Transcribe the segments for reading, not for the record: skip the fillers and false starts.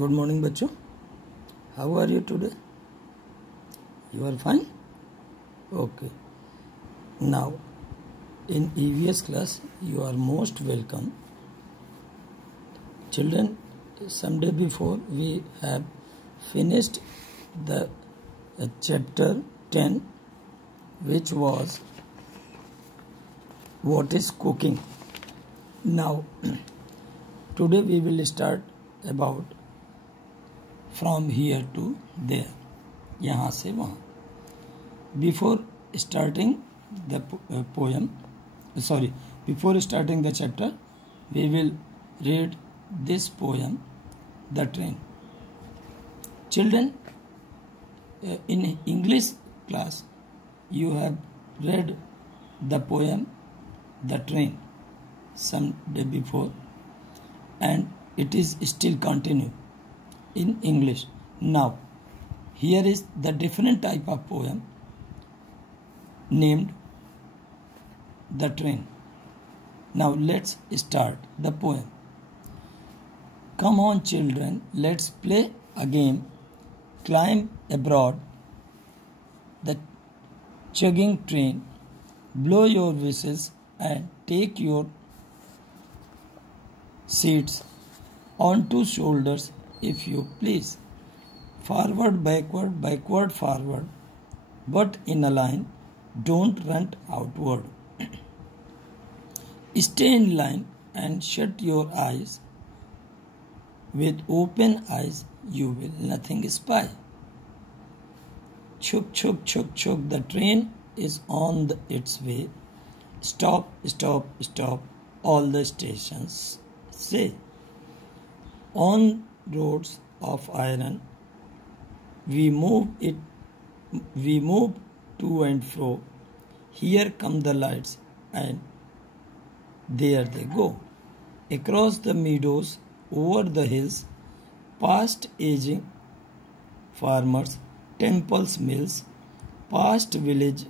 Good morning बच्चों, how are you today? You are fine? Okay. Now, in EVS class, you are most welcome. Children, some day before we have finished the chapter 10, which was what is cooking. Now, today we will start about from here to there. यहाँ से वहाँ. Before starting the before starting the chapter, we will read this poem, The Train. Children, in English class, you have read the poem, The Train, some day before, and it is still continue in English. Now, here is the different type of poem named The Train. Now let's start the poem. Come on children, let's play a game. Climb aboard the chugging train. Blow your whistles and take your seats on two shoulders if you please. Forward, backward, backward, forward, but in a line, don't run outward. Stay in line and shut your eyes. With open eyes, you will nothing spy. Chuk, chuk, chuk, chuk, the train is on its way. Stop, stop, stop, all the stations say. On roads of iron, we move to and fro. Here come the lights and there they go. Across the meadows, over the hills, past aging farmers, temples, mills, past village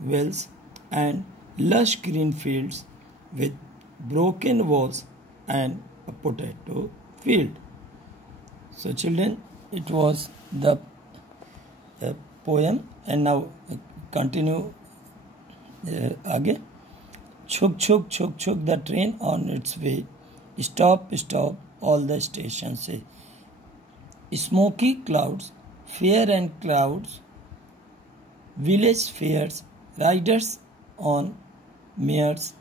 wells and lush green fields with broken walls and a potato field. So children, it was the poem, and now continue आगे. Chuk, chuk, chuk, chuk, the train on its way. Stop, stop, all the stations say. Smoky clouds, fair and clouds, village fairs, riders on mares,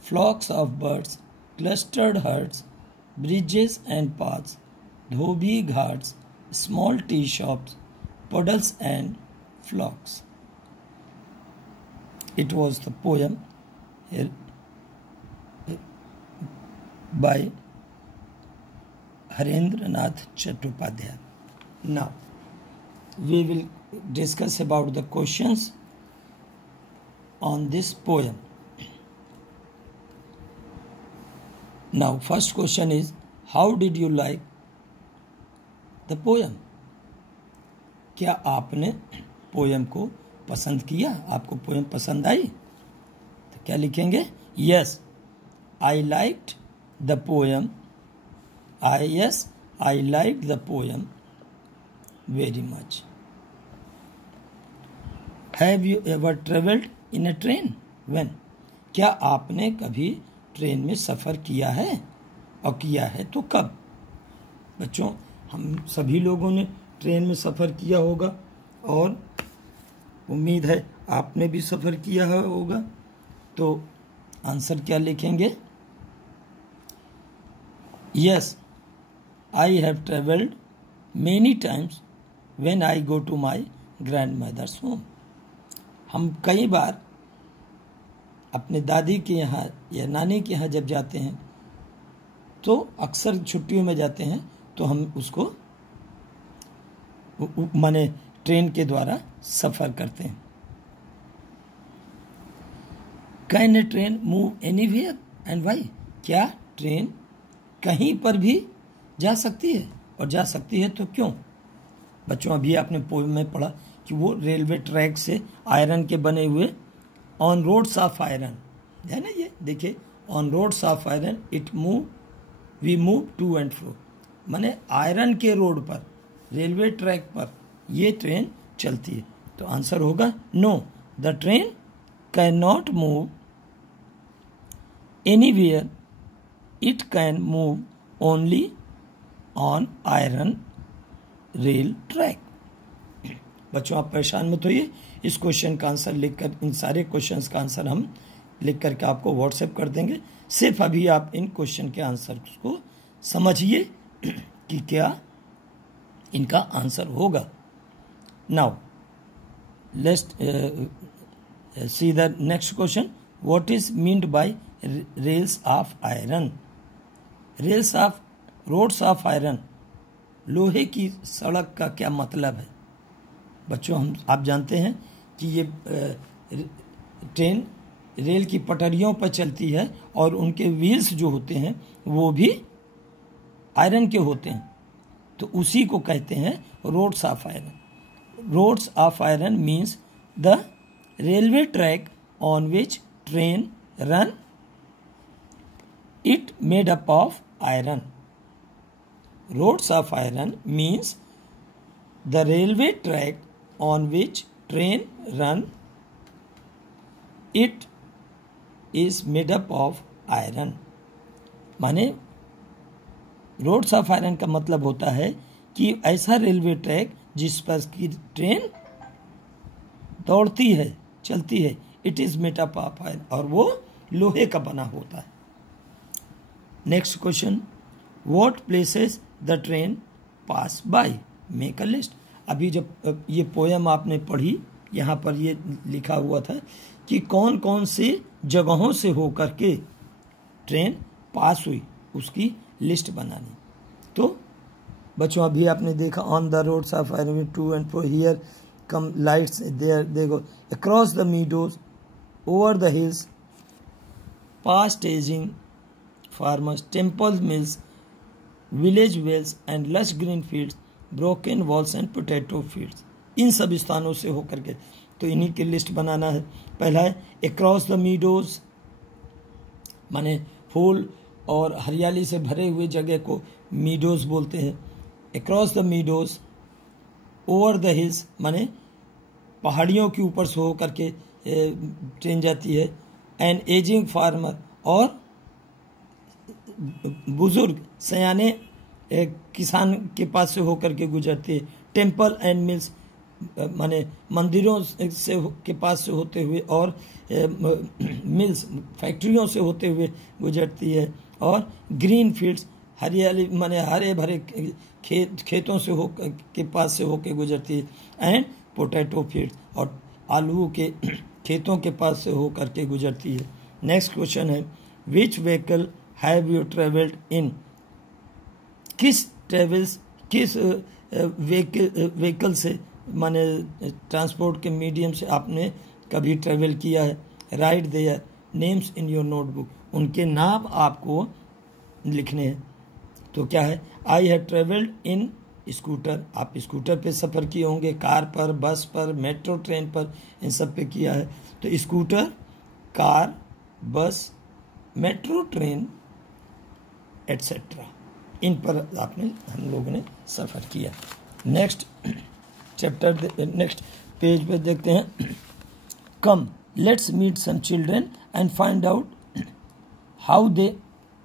flocks of birds, clustered herds, bridges and paths, dhobi ghats, small tea shops, puddles and flocks. It was the poem by Harendranath Chattopadhyay. Now, we will discuss about the questions on this poem. Now, first question is, how did you like the poem? क्या आपने poem को पसंद किया? आपको poem पसंद आई? तो क्या लिखेंगे? Yes, I liked the poem. I liked the poem very much. Have you ever travelled in a train? When? क्या आपने कभी ट्रेन में सफ़र किया है? और किया है तो कब? बच्चों, हम सभी लोगों ने ट्रेन में सफ़र किया होगा और उम्मीद है आपने भी सफ़र किया होगा. तो आंसर क्या लिखेंगे? Yes, I have travelled many times when I go to my grandmother's home. हम कई बार अपने दादी के यहाँ या नानी के यहाँ जब जाते हैं तो अक्सर छुट्टियों में जाते हैं तो हम उसको माने ट्रेन के द्वारा सफ़र करते हैं. Can a train move anywhere and why? क्या ट्रेन कहीं पर भी जा सकती है? और जा सकती है तो क्यों? बच्चों, अभी आपने पोएम में पढ़ा कि वो रेलवे ट्रैक से आयरन के बने हुए ऑन रोड्स ऑफ आयरन है ना. ये देखिए, on roads of iron we move to and fro. माने आयरन के रोड पर, रेलवे ट्रैक पर ये ट्रेन चलती है। तो आंसर होगा no, the train can not move anywhere, it can move only on iron rail track. बच्चों आप परेशान मत होइए, इस क्वेश्चन का आंसर लिखकर, इन सारे क्वेश्चंस का आंसर हम लिख करके आपको व्हाट्सएप कर देंगे। सिर्फ अभी आप इन क्वेश्चन के आंसर को समझिए कि क्या इनका आंसर होगा। Now let's see the next question, what is meant by rails of iron. Rails of, roads of iron, लोहे की सड़क का क्या मतलब है। बच्चों आप जानते हैं कि ये ट्रेन रेल की पटरियों पर चलती है और उनके व्हील्स जो होते हैं वो भी आयरन के होते हैं, तो उसी को कहते हैं roads of iron. Roads of iron means the railway track on which train run, it made up of iron. Roads of iron means the railway track on which train run, it is made up of iron। माने roads of iron का मतलब होता है कि ऐसा railway track जिस पर की ट्रेन दौड़ती है, चलती है, it is made up of iron, और वो लोहे का बना होता है। Next question, what places the train pass by, make a list. अभी जब ये पोयम आपने पढ़ी, यहाँ पर ये लिखा हुआ था कि कौन कौन से जगहों से होकर के ट्रेन पास हुई, उसकी लिस्ट बनानी। तो बच्चों अभी आपने देखा, on the roads of iron to and fro, here come lights there, देखो across the meadows, over the hills, past staging farmers, temple mills, village wells and lush green fields, broken walls and potato fields. इन सब स्थानों से होकर के तो इन्हीं की लिस्ट बनाना है। पहला है अक्रॉस द मीडोज, माने फूल और हरियाली से भरे हुए जगह को मीडोज बोलते हैं। Across the meadows, over the hills, माने पहाड़ियों के ऊपर से होकर के ट्रेन जाती है। एंड एजिंग फार्मर, और बुजुर्ग सयाने किसान के पास से होकर के गुजरती है। टेम्पल एंड मिल्स, माने मंदिरों से के पास से होते हुए, और मिल्स फैक्ट्रियों से होते हुए गुजरती है। और ग्रीन फील्ड्स, हरियाली माने हरे भरे खेतों से हो के पास से होकर गुजरती है। एंड पोटैटो फील्ड्स, और आलू के खेतों के पास से होकर के गुजरती है। नेक्स्ट क्वेश्चन है, which vehicle have you travelled in, किस व्हीकल से, माने ट्रांसपोर्ट के मीडियम से आपने कभी ट्रेवल किया है। Right their names in your notebook, उनके नाम आपको लिखने हैं। तो क्या है, आई हैव ट्रेवल्ड इन स्कूटर, आप स्कूटर पे सफ़र किए होंगे, कार पर, बस पर, मेट्रो ट्रेन पर, इन सब पे किया है। तो स्कूटर, कार, बस, मेट्रो ट्रेन एट्सेट्रा, इन पर आपने, हम लोगों ने सफ़र किया। नेक्स्ट चैप्टर, नेक्स्ट पेज पे देखते हैं, come let's meet some children and find out how they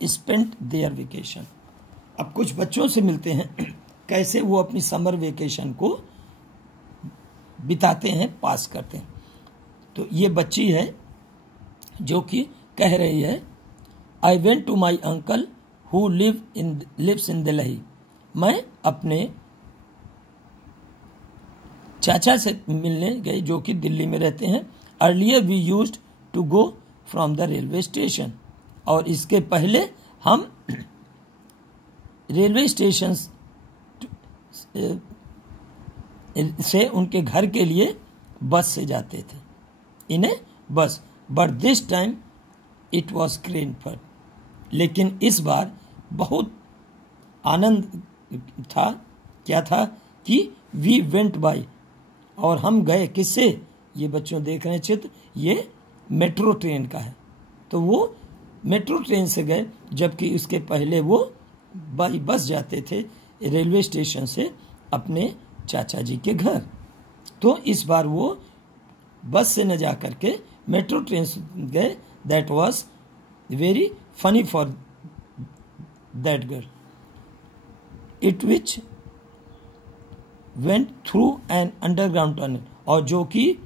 spent their vacation. अब कुछ बच्चों से मिलते हैं, कैसे वो अपनी समर वेकेशन को बिताते हैं, पास करते हैं। तो ये बच्ची है जो कि कह रही है, I went to my uncle who lives in Delhi, मैं अपने चाचा से मिलने गए जो कि दिल्ली में रहते हैं। Earlier we used to go from the railway station, और इसके पहले हम रेलवे स्टेशन से उनके घर के लिए बस से जाते थे, इन्हें bus. But this time it was Cranford, लेकिन इस बार बहुत आनंद था। क्या था कि वी वेंट बाय, और हम गए किससे, ये बच्चों देख रहे हैं चित्र, ये मेट्रो ट्रेन का है। तो वो मेट्रो ट्रेन से गए, जबकि उसके पहले वो बाई बस जाते थे रेलवे स्टेशन से अपने चाचा जी के घर। तो इस बार वो बस से न जा करके मेट्रो ट्रेन से गए। That was very funny for that girl. It which went through an underground tunnel, और जो कि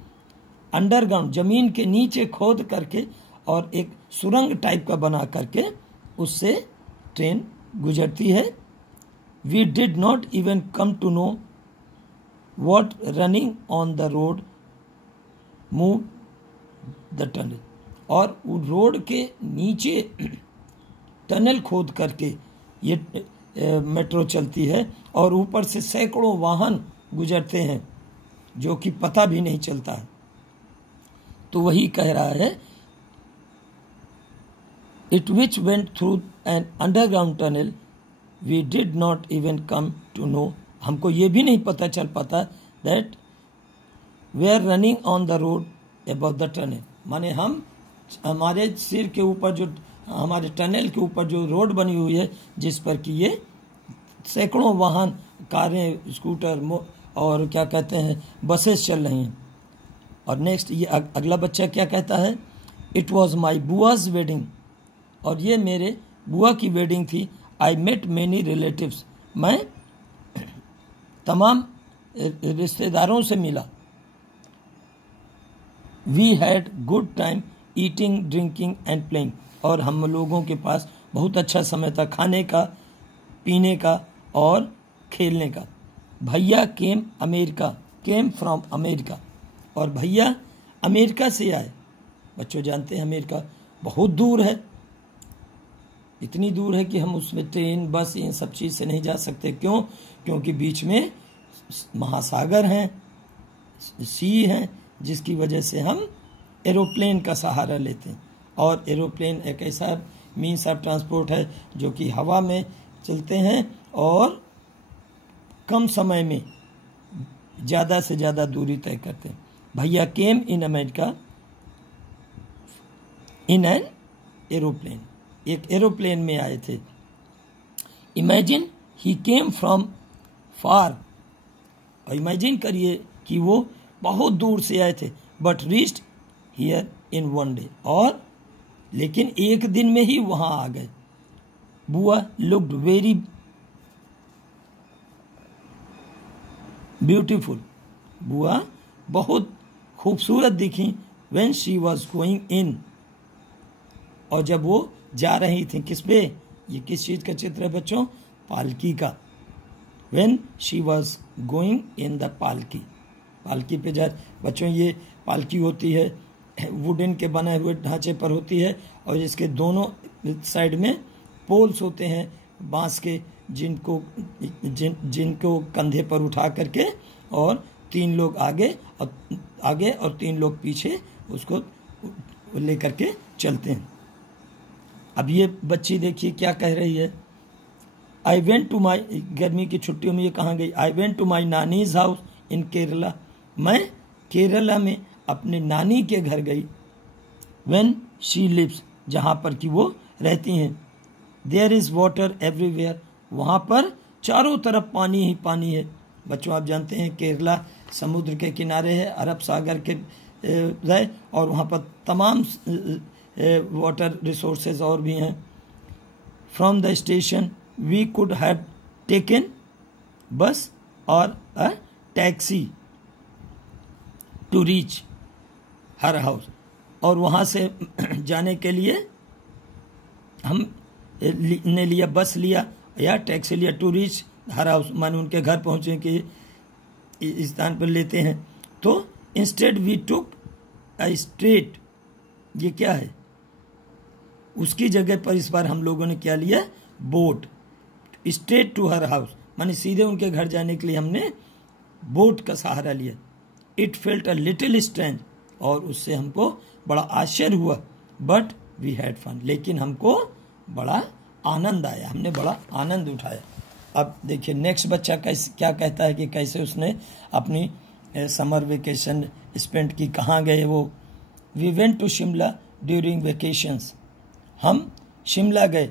अंडरग्राउंड जमीन के नीचे खोद करके और एक सुरंग टाइप का बना करके उससे ट्रेन गुजरती है। We did not even come to know what running on the road move the tunnel, और रोड के नीचे टनल खोद करके ये मेट्रो चलती है और ऊपर से सैकड़ों वाहन गुजरते हैं जो कि पता भी नहीं चलता है। तो वही कह रहा है, it which went through an underground tunnel we did not even come to know, हमको ये भी नहीं पता चल पाता that we are running on the road about the tunnel, माने हम हमारे सिर के ऊपर जो हमारे टनल के ऊपर जो रोड बनी हुई है जिस पर कि ये सैकड़ों वाहन, कारें, स्कूटर और क्या कहते हैं बसेस चल रही हैं। और नेक्स्ट ये अगला बच्चा क्या कहता है, इट वॉज माई बुआज वेडिंग, और ये मेरे बुआ की वेडिंग थी। आई मेट मेनी रिलेटिव्स, मैं तमाम रिश्तेदारों से मिला। We had good time eating drinking and playing, और हम लोगों के पास बहुत अच्छा समय था खाने का, पीने का और खेलने का। भैया केम फ्रॉम अमेरिका, और भैया अमेरिका से आए। बच्चों जानते हैं अमेरिका बहुत दूर है, इतनी दूर है कि हम उसमें ट्रेन बस इन सब चीज़ से नहीं जा सकते। क्यों? क्योंकि बीच में महासागर हैं, सी हैं, जिसकी वजह से हम एरोप्लेन का सहारा लेते हैं। और एरोप्लेन एक ऐसा मीन्स ऑफ ट्रांसपोर्ट है जो कि हवा में चलते हैं और कम समय में ज़्यादा से ज़्यादा दूरी तय करते हैं। भैया came in America in an aeroplane, एक एरोप्लेन में आए थे। Imagine he came from far, और इमेजिन करिए कि वो बहुत दूर से आए थे। But reached here in one day, और लेकिन एक दिन में ही वहां आ गए। बुआ लुक्ड वेरी ब्यूटीफुल, बुआ बहुत खूबसूरत दिखी। When she was going in, और जब वो जा रही थी किस पे, ये किस चीज का चित्र है बच्चों, पालकी का। When she was going in the पालकी, पालकी पे जा, बच्चों ये पालकी होती है वुडन के बने हुए ढांचे पर होती है, और इसके दोनों साइड में पोल्स होते हैं बांस के, जिनको कंधे पर उठा करके और 3 लोग आगे और 3 लोग पीछे उसको लेकर के चलते हैं। अब ये बच्ची देखिए क्या कह रही है, आई वेंट टू माई, गर्मी की छुट्टियों में ये कहाँ गई, I went to my nani's house in Kerala, मैं केरला में अपने नानी के घर गई। व्हेन शी लिव्स, जहाँ पर कि वो रहती हैं। देयर इज वाटर एवरीवेयर, वहाँ पर चारों तरफ पानी ही पानी है। बच्चों आप जानते हैं केरला समुद्र के किनारे है, अरब सागर के है, और वहाँ पर तमाम वाटर रिसोर्सेज और भी हैं। From the station we could have taken bus और a taxi to reach her house, और वहाँ से जाने के लिए हम ने लिया, बस लिया या टैक्सी लिया, टू रीच हर हाउस, माने उनके घर पहुँचे के इस स्थान पर लेते हैं। तो instead we took a straight, ये क्या है, उसकी जगह पर इस बार हम लोगों ने क्या लिया, boat, straight to her house, माने सीधे उनके घर जाने के लिए हमने बोट का सहारा लिया। It felt a little strange, और उससे हमको बड़ा आश्चर्य हुआ। बट वी हैड फन, लेकिन हमको बड़ा आनंद आया, हमने बड़ा आनंद उठाया। अब देखिए नेक्स्ट बच्चा क्या कहता है कि कैसे उसने अपनी समर वेकेशन स्पेंड की, कहाँ गए वो। We went to Shimla during vacations, हम शिमला गए।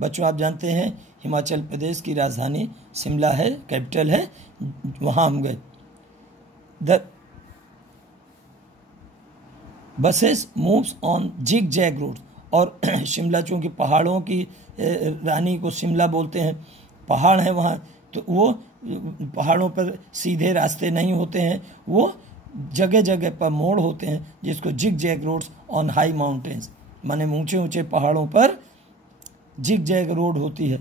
बच्चों आप जानते हैं हिमाचल प्रदेश की राजधानी शिमला है, कैपिटल है, वहाँ हम गए। The buses moves on zig zag road, और शिमला चूँकि पहाड़ों की रानी को शिमला बोलते हैं, पहाड़ है वहाँ, तो वो पहाड़ों पर सीधे रास्ते नहीं होते हैं, वो जगह जगह पर मोड़ होते हैं, जिसको zig zag roads on high mountains, माने ऊंचे ऊंचे पहाड़ों पर जिग जैग रोड होती है।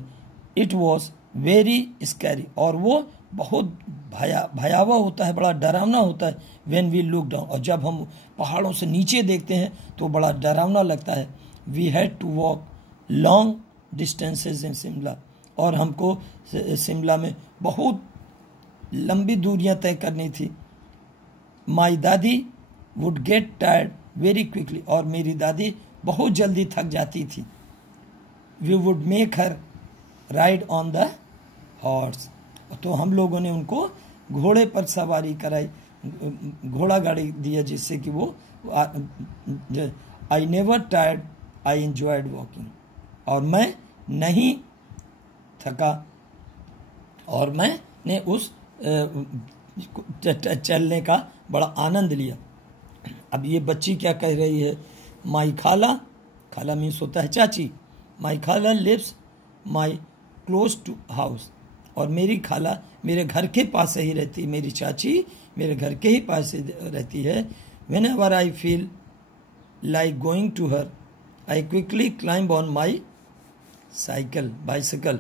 इट वॉज वेरी स्कैरी, और वो बहुत भयावह होता है, बड़ा डरावना होता है। व्हेन वी लुक डाउन, और जब हम पहाड़ों से नीचे देखते हैं तो बड़ा डरावना लगता है। We had to walk long distances in Shimla, और हमको शिमला में बहुत लंबी दूरियां तय करनी थी। My dadi would get tired very quickly, और मेरी दादी बहुत जल्दी थक जाती थी। We would make her ride on the horse, तो हम लोगों ने उनको घोड़े पर सवारी कराई, घोड़ा गाड़ी दिया, जिससे कि वो I never tired, I enjoyed walking, और मैं नहीं थका, और मैंने उस चलने का बड़ा आनंद लिया। अब ये बच्ची क्या कह रही है? माई खाला, खाला मीन्स होता है चाची, my khala lives my close to house, और मेरी खाला मेरे घर के पास ही रहती है, मेरी चाची मेरे घर के ही पास रहती है। Whenever I feel like going to her, I quickly climb on my bicycle.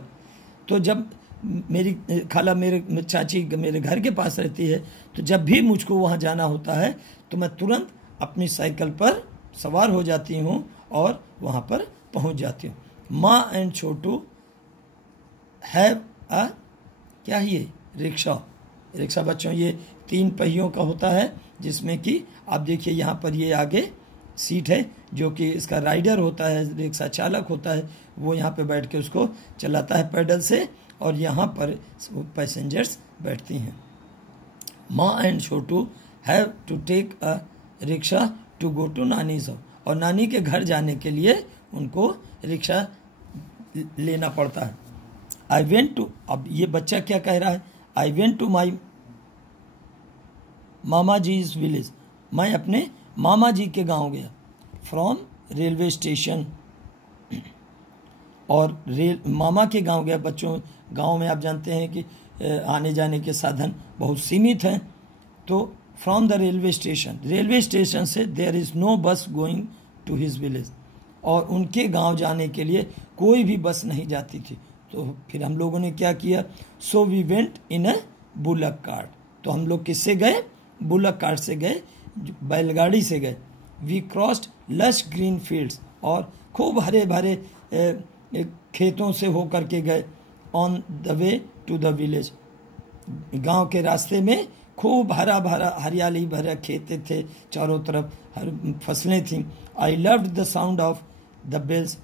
तो जब मेरी खाला मेरे चाची मेरे घर के पास रहती है, तो जब भी मुझको वहाँ जाना होता है तो मैं तुरंत अपनी साइकिल पर सवार हो जाती हूँ और वहाँ पर पहुँच जाती हूँ। माँ एंड छोटू हैव अ, क्या है ये? रिक्शा। रिक्शा बच्चों ये 3 पहियों का होता है, जिसमें कि आप देखिए यहाँ पर ये आगे सीट है, जो कि इसका राइडर होता है, रिक्शा चालक होता है, वो यहाँ पे बैठ के उसको चलाता है पैडल से, और यहाँ पर पैसेंजर्स बैठती हैं। Maa and Chhotu have to take a rickshaw to go to nani's house, और नानी के घर जाने के लिए उनको रिक्शा लेना पड़ता है। आई वेंट टू, अब ये बच्चा क्या कह रहा है? I went to my mama ji's village, मैं अपने मामा जी के गांव गया। फ्रॉम रेलवे स्टेशन, और मामा के गांव गया। बच्चों गांव में आप जानते हैं कि आने जाने के साधन बहुत सीमित हैं, तो from the railway station, railway station से देयर इज़ नो बस गोइंग टू हिज विलेज, और उनके गांव जाने के लिए कोई भी बस नहीं जाती थी। तो फिर हम लोगों ने क्या किया? So we went in a bullock cart, तो हम लोग किससे गए? बुलक कार्ट से गए, बैलगाड़ी से गए। We crossed lush green fields, और खूब हरे भरे खेतों से होकर के गए। On the way to the village, गांव के रास्ते में खूब हरा भरा हरियाली भरा खेते थे, चारों तरफ हर फसलें थीं। I loved the sound of the bells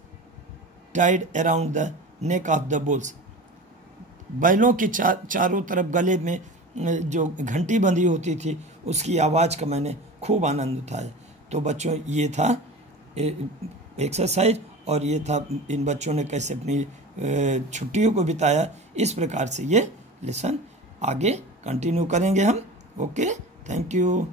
tied around the neck of the bulls, बैलों की चारों तरफ गले में जो घंटी बंधी होती थी, उसकी आवाज़ का मैंने खूब आनंद उठाया। तो बच्चों ये था एक्सरसाइज, और ये था इन बच्चों ने कैसे अपनी छुट्टियों को बिताया। इस प्रकार से ये लेसन आगे कंटिन्यू करेंगे हम। Okay, thank you.